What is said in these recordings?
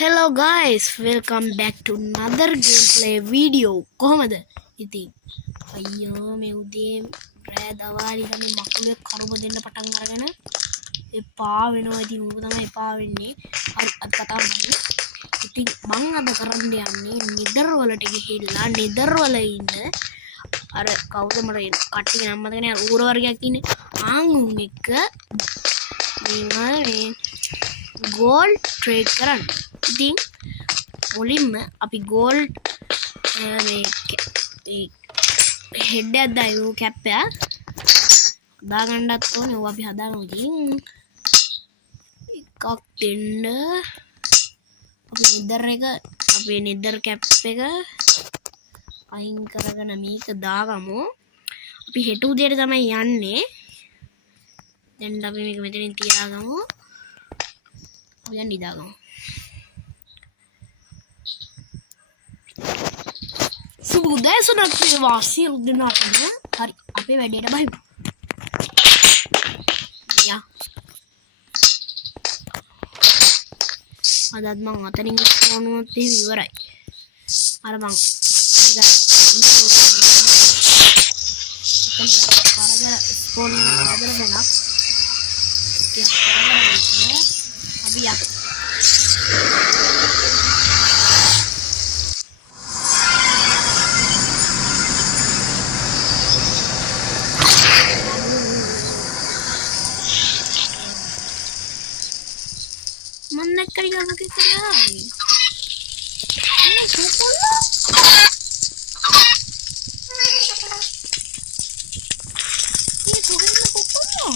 Hello guys, welcome back to another gameplay video. කොහමද? ඉතින් අයියෝ මේ උදේ රෑ දවාලි තමයි මකුලේ කරුම දෙන්න පටන් අරගෙන එපා වෙනවා. ඉතින් මොකද තමයි එපා වෙන්නේ. හරි අද කතාව බලමු. ඉතින් මං අද කරන්න යන්නේ නෙදර් වලට ගිහිල්ලා නෙදර් වල ඉන්න අර කවුද මට කට්ටිය නම් මතක නෑ ඌර වර්ගයක් ඉන්නේ. ආන් එක මේ gold trade කරන්න. ඉතින් මුලින්ම අපි gold මේ head එකක් දාමු cap එක දාගන්නත් ඕනේ. ඔය අපි හදාගමු. ඉතින් එකක් දෙන්න අපි nether cap එක අයින් කරගෙන මේක දාගමු. අපි හෙට උදේට තමයි යන්නේ. දැන් අපි මේක මෙතනින් තියාගමු. අපි දැන් නිදාගමු. සුබෝදෑසනක් වේවා සියලු දෙනාටම. හරි අපේ වැඩේට බහිමු. යා අදත් මං අතරින් ස්පෝන් වුණොත් ඉවරයි. අර මං ස්පෝන් හදලා අපි යා mana kali kamu kita lagi? Ini kukulo. Ini kukulo.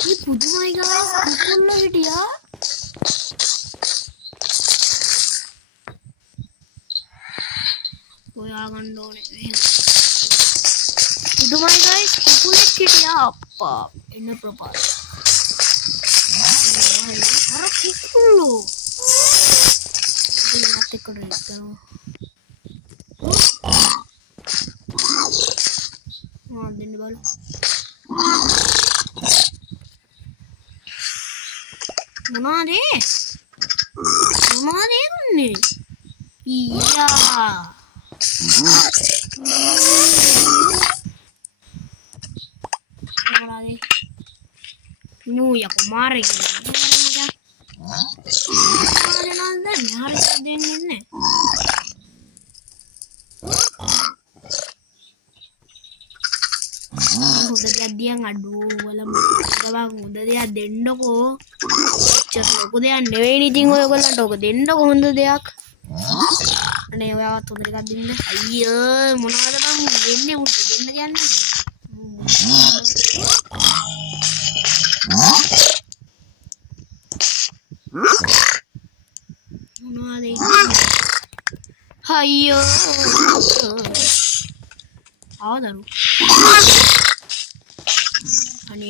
Ini pudu my guys, kukulo dia. Goyangan dong nih. Pudu my guys, kukulo dia apa? Ini proper. Harap kukulo. Ini mati kereta. Ini baru. Mana deh nih? Iya. Nu ya kemarin ada nonton harus ada ini udah jadi ngadu wala bang udah dia dendo ko චරෝ කො දෙයක් නෙවෙයි ඉතින් ඔයගොල්ලන්ට ඔක දෙන්නකො හොඳ දෙයක් අනේ ඔයාවත් හොඳ එකක් දෙන්න අයියෝ මොනවද බං දෙන්නේ උන්ට දෙන්න කියන්නේ Hayo, awadaru. Ani.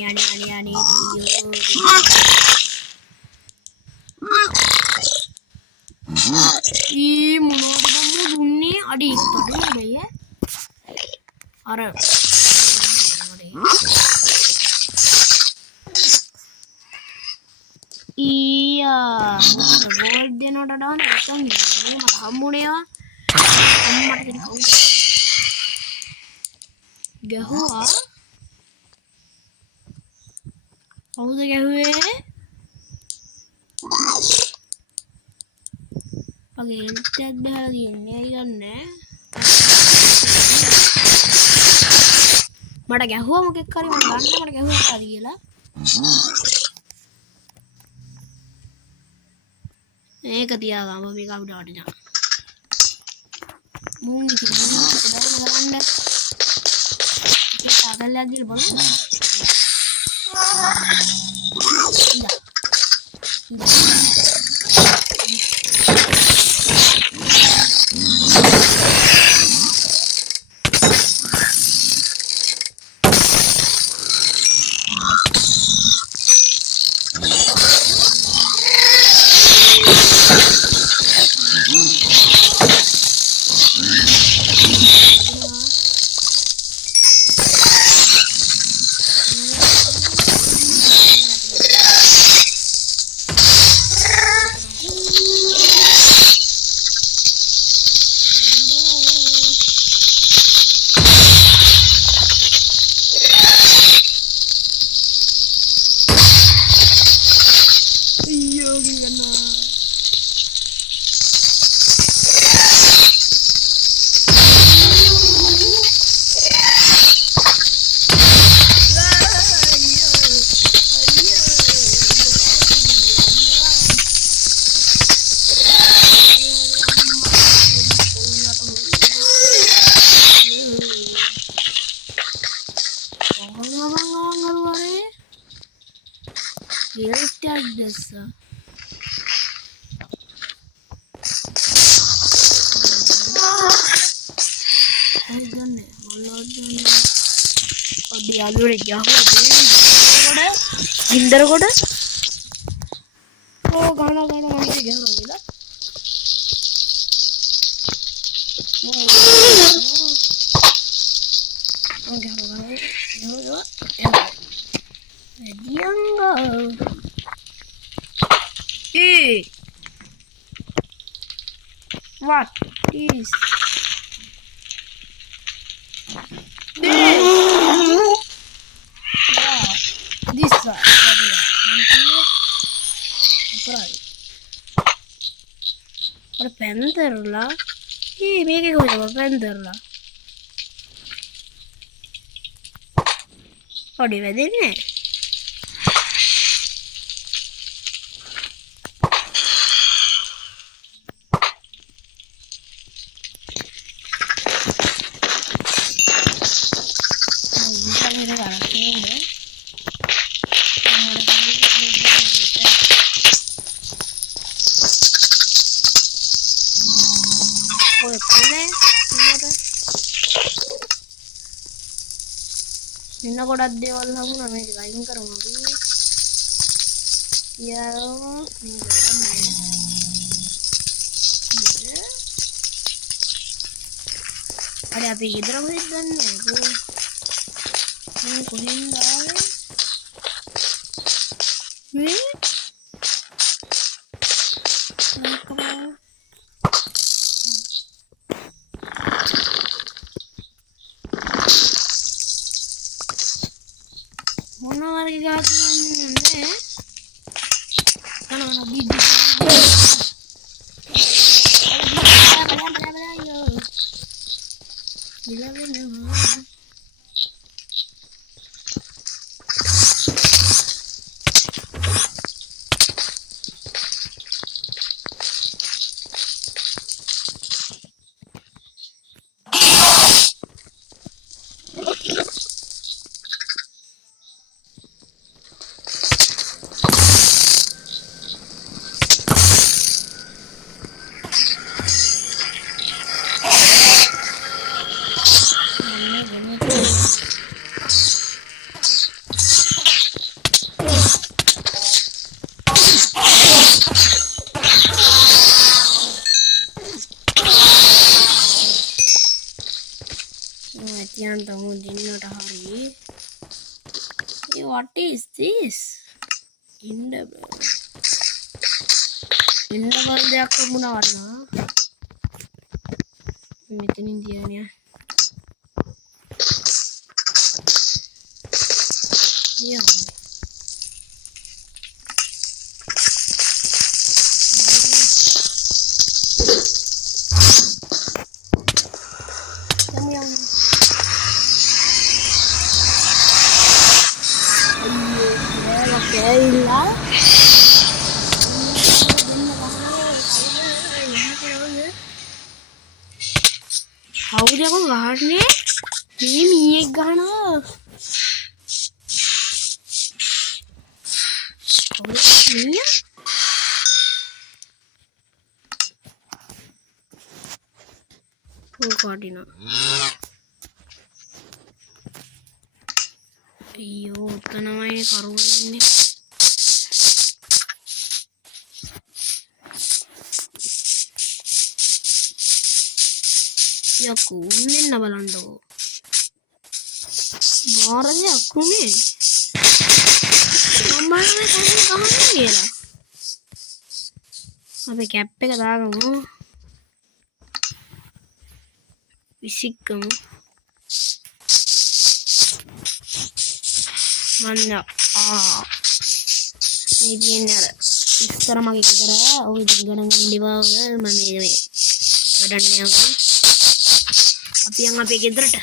Ih, mono dunni adi tadi bhaiya. Ara. Iya, gold denota dawn ekkan නේ මට හම්බුණේවා. අම්මට දෙන්න කවුද? ගැහුවා. කවුද ගැහුවේ? අගේ එන්ට් බහලා තියන්නේ ඇයි ගන්නෑ? මට ගැහුවා මොකෙක් හරි මම ගන්න මට ගැහුවා හරි කියලා. ඒක තියාගම අපි කවුඩ වටිනා මුන් ඉතින් බලන්න ඒක අගල්ලා දිල් බලන්න Filter desa. Abi alu udah jauh deh. Ginder kode. Oh, gana jauh lagi lah. Oh, jauh. Dia enggak. What is this? Ada panther lah. Mega kau jawab panther lah. Oh, di mana ni? Nina ගොඩක් දේවල් හමුනා මේක අයින් කරමු අපි. යාරෝ මේ ගොඩක් නෑ. අර අපි ගෙදර කොහෙද දන්නේ? කොහෙන්ද ආවේ? මේ මොනවාරි ගාතුන්නේ කනවා බිඩි Tiyan tamu dinnata hari. What is this? Indable දෙයක් වුණා වටනා. මෙතනින් තියන්නේ. කවුද යකෝ ගහන්නේ? මේ මීයක් ගහනවා. කවුද මීයා? කොහොමද? අයියෝ උතනමයි කරුවන්නේ. යකෝ මෙන්න බලන්නකෝ. මාරේ අකුනේ. මම කන්නේ කියලා. අපි කැප් එක දාගමු. විසිකමු. මන්න මේ කියන්නේ ඉස්සර මගේ ගෙදර ඔය ගණන් ගන්නේවා මම මේ වැඩක් නෑ. අපි යන් අපේ ගෙදරට.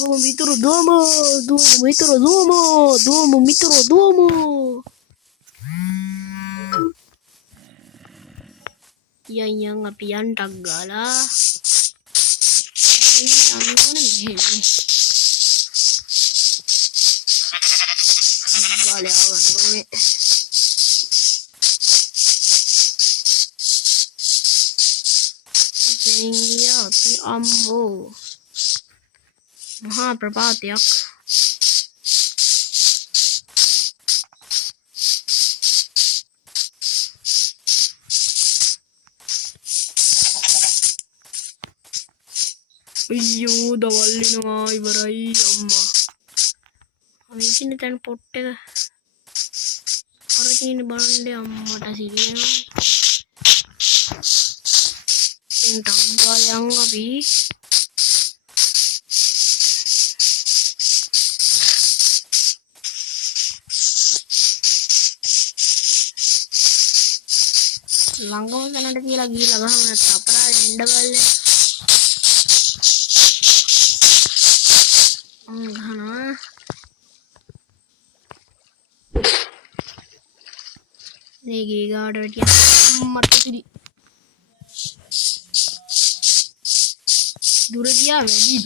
Domo, mitro, domo. Yang api yang tagala. Yang mana ni? කාලේ ආවන්න ඕනේ. අම්බෝ මහා ප්‍රපාතයක්. අයියෝ දවල් වෙනවා ඉවරයි අම්මා. අවිසින තන පොට් එක අර තියෙන බලන්නේ අම්මට සිරියනවා. දැන් තංගාලයන් අපි ළඟම තැනට කියලා ගිහලා ගහම නැත්නම් අපරාධ එන්න බල්ලේ. ගහනවා. මේ ගේ ගාඩ වැටියා අම්මට කිරි. දුර ගියා වැඩිද?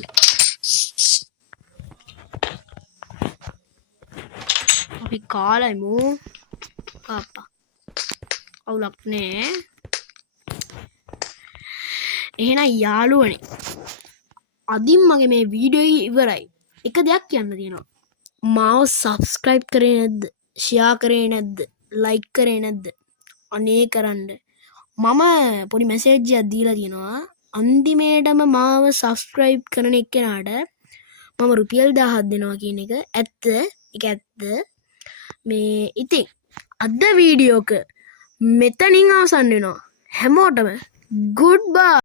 අපි කාලයිමු පාපා. අවුලක් නෑ. එහෙනම් යාළුවනේ අදින් මගේ මේ වීඩියෝ එක ඉවරයි. එක දෙයක් කියන්න තියෙනවා. මාව සබ්ස්ක්‍රයිබ් කරේ නැද්ද? ෂෙයා කරේ නැද්ද? ලයික් කරේ නැද්ද? අනේ කරන්න. මම පොඩි මැසේජ් එකක් දීලා තියෙනවා. අන්තිමේටම මාව සබ්ස්ක්‍රයිබ් කරන එක්කෙනාට මම රුපියල් 1000ක් දෙනවා කියන එක ඇත්ත. ඒක ඇත්ත. මේ ඉතින් අද වීඩියෝ එක මෙතනින් අවසන් වෙනවා. හැමෝටම good bye.